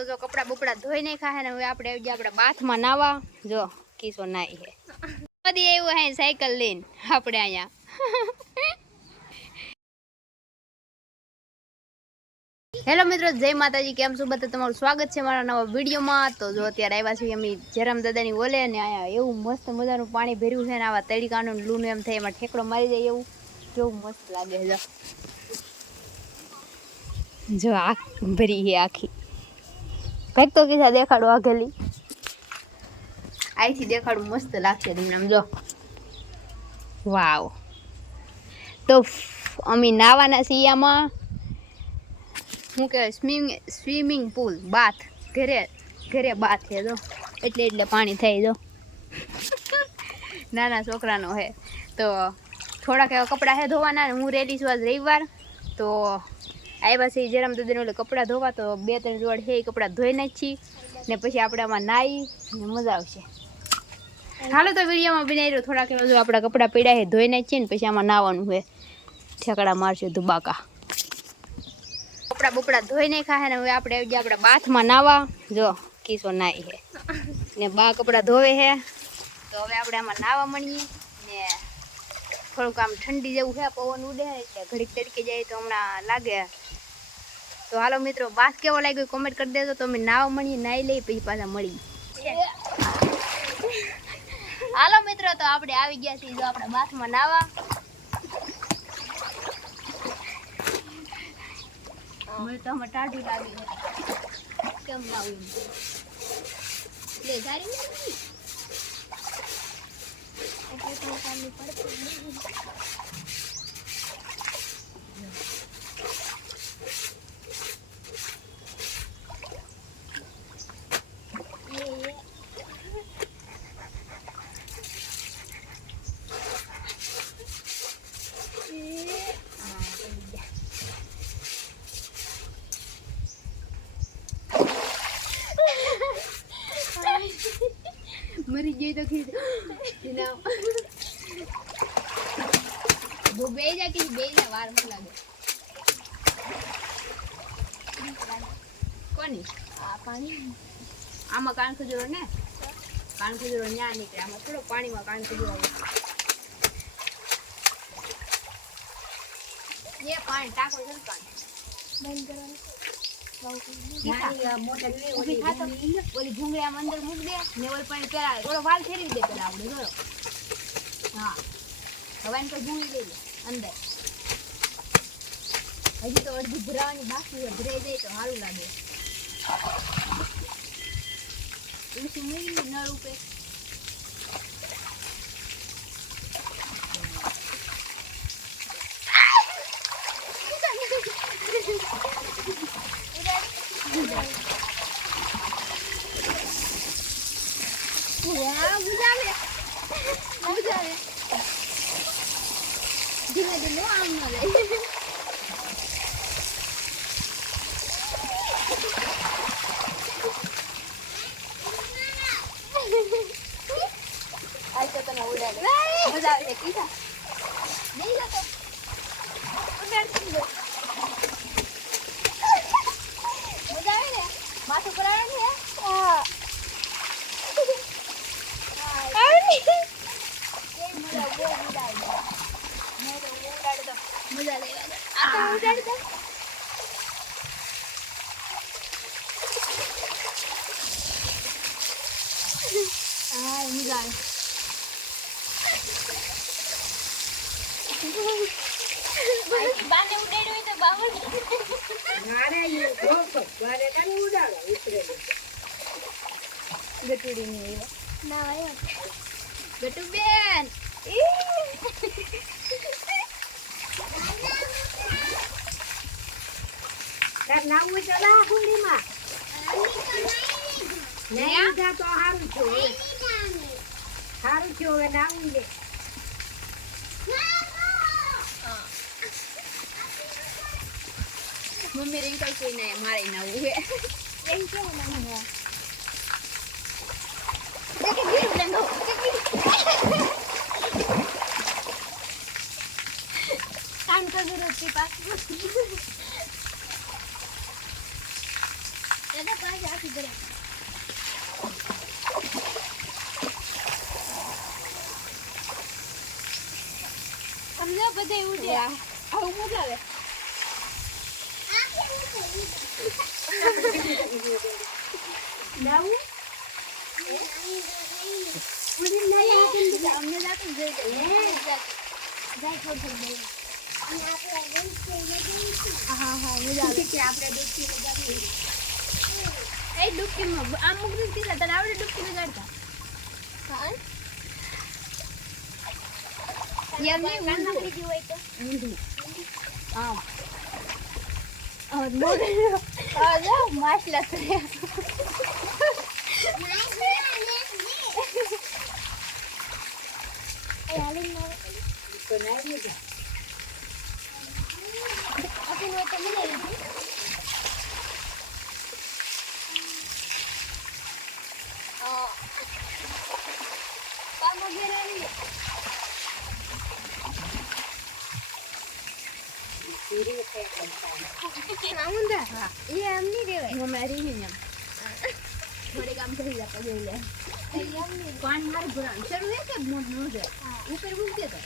તો જો કપડા બપડા ધોઈ નાખ્યા હે ને હવે આપણે આવી ગયા આપણે બાથમાં નાવા. જો કિસો નાઈ હે બધી એવું હે સાયકલ લઈને આપણે અહીંયા. હેલો મિત્રો, જય માતાજી. કેમ છો બધા? તમારું સ્વાગત છે મારા નવા વિડીયોમાં. તો જો અત્યારે આવ્યા છીએ અમે જરમ દાદાની ઓલે ને અહીંયા એવું મસ્ત મજાનું પાણી ભર્યું છે ને આવા તડીકાનું લૂનું એમ થાય એમાં ઠેકડો મારી જાય એવું કેવું મસ્ત લાગે છે. જો આ ભરી છે આખી. કંઈક તો કીધા દેખાડો આગેલી અહીંથી દેખાડું મસ્ત લાગશે તમને આમ જો. વાવ. તો અમે નાવાના છીએ આમાં શું કહેવાય સ્વિમિંગ પુલ બાથ ઘરે બાથ છે જો એટલે પાણી થાય જો. નાના છોકરાનો હે તો થોડાક એવા કપડાં હે ધોવાના. હું રેડી છું આજ રવિવાર તો આવ્યા છે જરમ દાદાને ઓલે કપડાં ધોવા. તો 2-3 જોડ છે એ કપડાં ધોઈ નાખી ને પછી આપણે આમાં નાહી ને મજા આવશે. હાલો તો વિડીયોમાં બનાવી રહ્યો. થોડાક એવા જો આપણા કપડાં પડ્યા છે ધોઈ નાખીએ ને પછી આમાં નાહવાનું છે. ઠેકડા મારશે ધુબાકા. કપડા બપડા ધોઈ નાખ્યા હે ને હવે આપણે આવી ગયા આપણા બાથમાં નાવા. જો કિસો નાઈ હે ને બા કપડા ધોવે હે. તો હવે આપણે આમાં નાવા મળીએ ને થોડુંક આમ ઠંડી જેવું છે, પવન ઉડે એટલે ઘડીક તડકે જાય તો હમણાં લાગે. તો હાલો મિત્રો, બાથ કેવો લાગ્યો કોમેન્ટ કરી દેજો. તો અમે નાવા મળીએ, નાઈ લઈએ પછી પાછા મળી. હાલો મિત્રો, તો આપણે આવી ગયા છીએ જો આપણા બાથમાં નાવા. મને તો આમાં ટાઢું લાગે કેમ લાવું લે સારી નથી એટલે તો કામની પડતી. મરી ગઈ તો ખીર બે જા કે બે જા વાર મને લાગે કોની આ પાણી આમાં કાન ખજૂરો ને કાન ખજૂરો ન્યા નીકળે. આમાં થોડો પાણીમાં કાન ખજૂરો આવે એ પાણી ટાંકો છે કાન બંધ કરવાનું. ઓલી ભૂંગળી આમ અંદર મૂક દે ને ઓલ પાણી પેલા થોડો વાલ ફેરવી દે પેલા આપણે જોયો. હા હવે એને કોઈ ભૂંગળી દઈ દે અંદર. હજી તો અડધી ભરાવાની બાકી છે, ભરાઈ જાય તો સારું લાગે. ઊંચી મૂકી નળ ઉપર ધીમે ધીમે આમ ન લે. આ તો તને ઉડાડે મજા આવે કીધા નહીં જતો ઉડાડતી દો મજા આવે ને માથું કરાવે ને. હા મજા લેવા આ તો ઉડાડી દે. હા મજા આવે. બાને ઉડાડ્યો હોય તો બાવળ મારે એ કોકો બાને કાને ઉડાડો ઉતરે ગટુડી ની ના આયો ગટુ બેન તાર નામ ચલા કુંડીમાં નહીં જા તો હારું છો હવે નામ લે. મમ્મી રીંગ કોઈ ને મારે નાવું હે એમ કેવું નામ હે દેખે ગીર લેંગો કામ कर रही पास અમને બધે ઉડે આવું મજા આવે નાવું અમને જાતું હા મજા આવે કે આપણે ડૂબકીમાં આમ મૂકી દીધા તને આવડે ડૂબકી લગાડતા માછલા થોડે કામ કરી જતા જોઈ લે પાન મારે ભરાણ શરૂ હે કે મોટ નો છે ઉપર મૂકી દે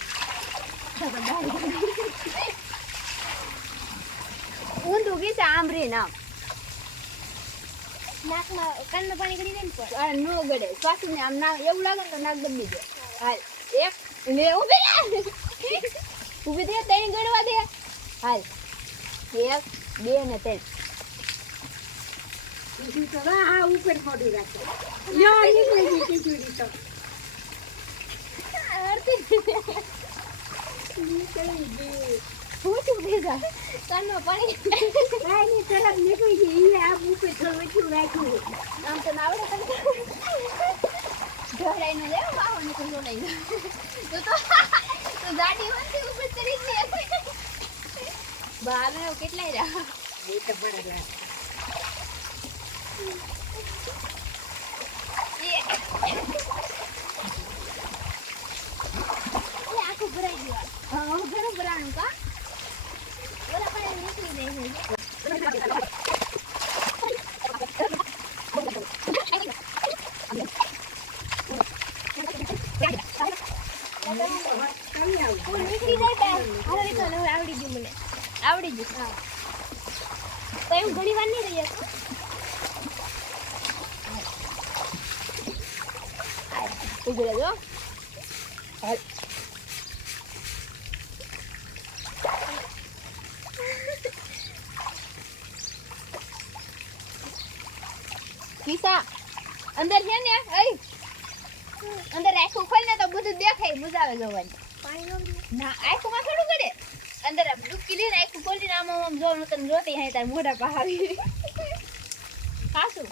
ઊંધું કે છે આમ રે નામ નાકમાં કાનમાં પાણી ગળી દે ને પણ નો ગળે શ્વાસ ને આમ ના એવું લાગે તો નાક દબી દે હાલ એક ને ઊભી દે તઈ ગળવા દે હાલ 1 2 ને 3 તો આ ઉપર ખોડી રાખે યો નીકળી ગઈ ખીચડી તો આરતી નીકળી ગઈ હું તું ભેગા કાનો પાણી કાઈ ની તરફ નીકળી ગઈ ઈ આ ઉપર થોડું રાખ્યું આમ તો આવડે તને ઢોરાઈ નો લેવ વાહો ને તો લઈ તો ગાડી વંતી ઉપર ચડી ગઈ બાને કેટલાય રહ્યા એ તો બરાબર આખું ભરાઈ ગયું હા ઘણું ભરાણું કા ઓલા પાણી નીકળી નહીં આવડી ગયું મને આવડી ગયું હા તો એવું ઘણી વાર નહીં રહી ઉભી રહેજો કિસા અંદર છે ને અંદર આખું ખોલ ને તો બધું દેખાય મજા આવે જોવાની પાણી ના આખુંમાં થોડું કરે અંદર ડૂબકી દે ને આખું ખોલીને આમ જોવાનું તને જોતી હે તાર મોઢા પહાવી ખાસું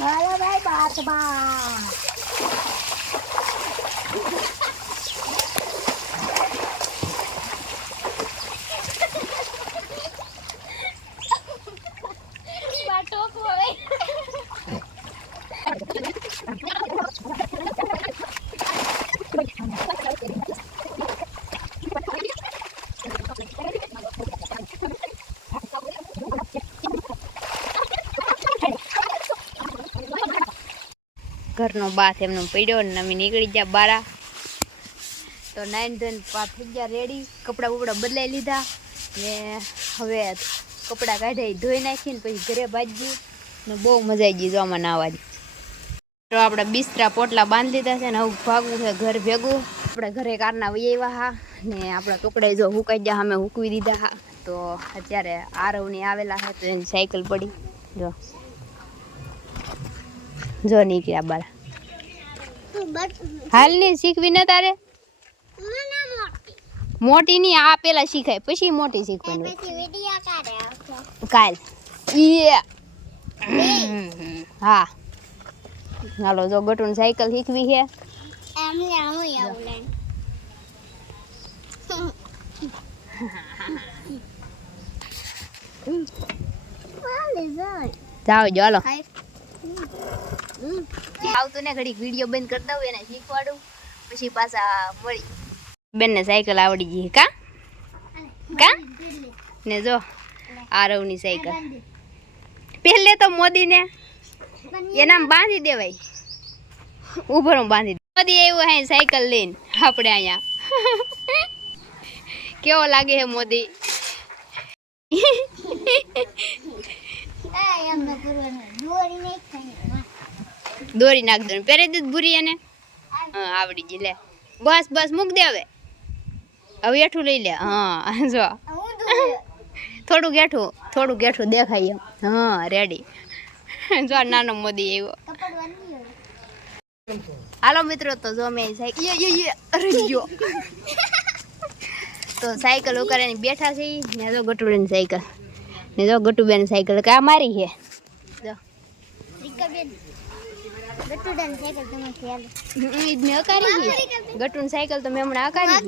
Halo bye bye. ઘરનો બાથ એમનો પડ્યો ને અમે નીકળી ગયા બારા. તો નાઈન ધોઈને થઈ ગયા રેડી, કપડાં બપડા બદલાઈ લીધા ને હવે કપડાં કાઢી ધોઈ નાખીને પછી ઘરે ભાજી ને બહુ મજા આવી ગઈ જો આમાં નાવાની. તો આપણે બિસ્તરા પોટલા બાંધી લીધા છે ને હવે ભાગવું છે ઘર ભેગું. આપણે ઘરે કારના વહી આવ્યા હા ને આપણા કપડા જો હુકાઈ ગયા અમે હૂકવી દીધા હા. તો અત્યારે આરવની આવેલા છે તો એની સાયકલ પડી જો નીકળ્યા બારા. હાલ ની શીખવી ને તારે? મોટી ની આ પેલા શીખાય પછી મોટી શીખવાની કાલ. હા હાલો જો ગટુન સાયકલ શીખવી છે. જાઓ જો હાલો આવતું ને ઘડીક વિડીયો બંધ કરી દઉં એને શીખવાડું પછી પાછા મળી. બેનને સાયકલ આવડી ગઈ કા કા ને જો આરવની સાયકલ પહેલે તો મોદીને એનામ બાંધી દેવાય ઉભરો બાંધી દે. મોદી આવ્યું હે સાયકલ લઈને આપણે અહીંયા કેવો લાગે હે મોદી? દોરી નાખ દો પહેરે દૂધ ભૂરી એને. હા આવડી ગઈ લે બસ બસ મૂક દે હવે એઠું લઈ લે. હા જો થોડું ગેઠું દેખાય એમ. હા રેડી જો નાનો મોદી આવ્યો. હાલો મિત્રો તો જો મેં સાયકલ તો સાયકલ ઉકારીને બેઠા છે ને જો ગટુબેન સાયકલ ને જો ગટુબેન સાયકલ કા મારી છે જો ગટુડન સાયકલ તમે ખેલ ઈદ મે અકારી છે ગટુન સાયકલ તો મે હમણાં અકારી છે.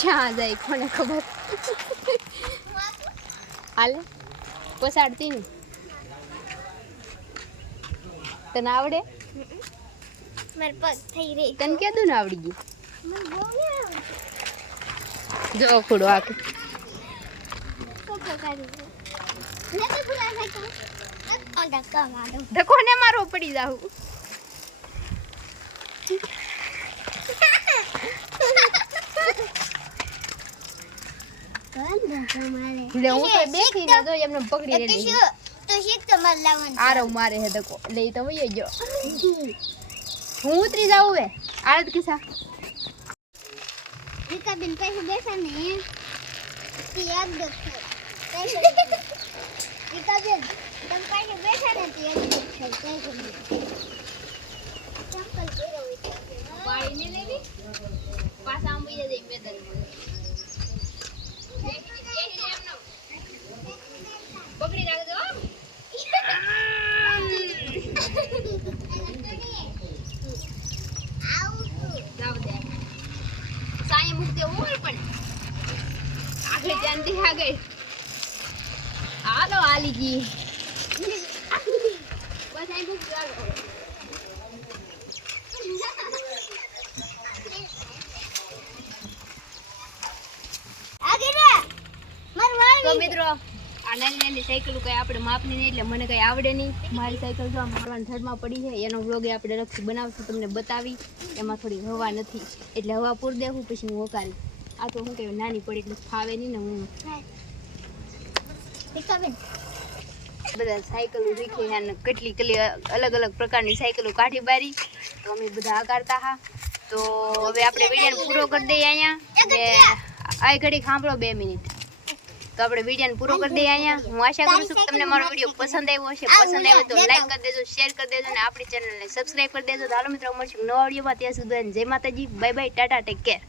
ક્યાં જાય કોને ખબર. હાલે પસાડતી ને તને આવડે? મારે પગ થઈ રહી. તને કીધું ને આવડી ગઈ. જો ખોડો આકે ધક્કો ને મારો પડી જાઉં. લે હું તો બેઠી ને જો એમને પકડી રેલી તો શીખ તો માર લાવવાનું આરવ મારે હે ધક્કો લે તો વયો ગયો. હું ઉતરી જાઉં હવે આરત કિસા રીકા બેન પાસે બેઠા ને તે યાદ દખો રીકા બેન તમ પાસે બેઠા ને તે યાદ દખો કઈ ગમે ચંપલ કર્યો પાણી ને લેવી પાછા આમ વઈ જાય મેદાન પકડી રાખજો. સાય મૂક દે હોય પણ આગળ જાનતી આગળ હાલો આલી ગઈ બસ આઈ મૂક દો. તો મિત્રો આ નાની સાયકલ કઈ આપણે માપની નહીં એટલે મને કઈ આવડે નહીં. મારી સાયકલ જો મારવાના થડમાં પડી છે એનો વ્લોગ આપણે રક્ષી બનાવશું તમને બતાવી. એમાં થોડી હવા નથી એટલે હવા પૂર દેવું પછી હું ઓકારી. આ તો હું કહેવાય નાની પડી એટલે ફાવે નહીં ને હું બધા સાયકલો શીખી અને કેટલી અલગ અલગ પ્રકારની સાયકલો કાઢી બારી તો અમે બધા આકારતા હા. તો હવે આપણે વિડીયો પૂરો કરી દઈએ અહીંયા. આ ઘડી સાંભળો 2 મિનિટ તો આપણે વિડીયોને પૂરો કરી દઈએ અહીંયા. હું આશા કરું છું કે તમને મારો વિડીયો પસંદ આવ્યો હશે. પસંદ આવ્યો તો લાઈક કરી દેજો, શેર કરી દેજો અને આપણી ચેનલને સબસ્ક્રાઈબ કરી દેજો. તો હાલો મિત્રો મળશું નવા વિડીયોમાં. ત્યાં સુધી જય માતાજી, bye bye, Tata, take care.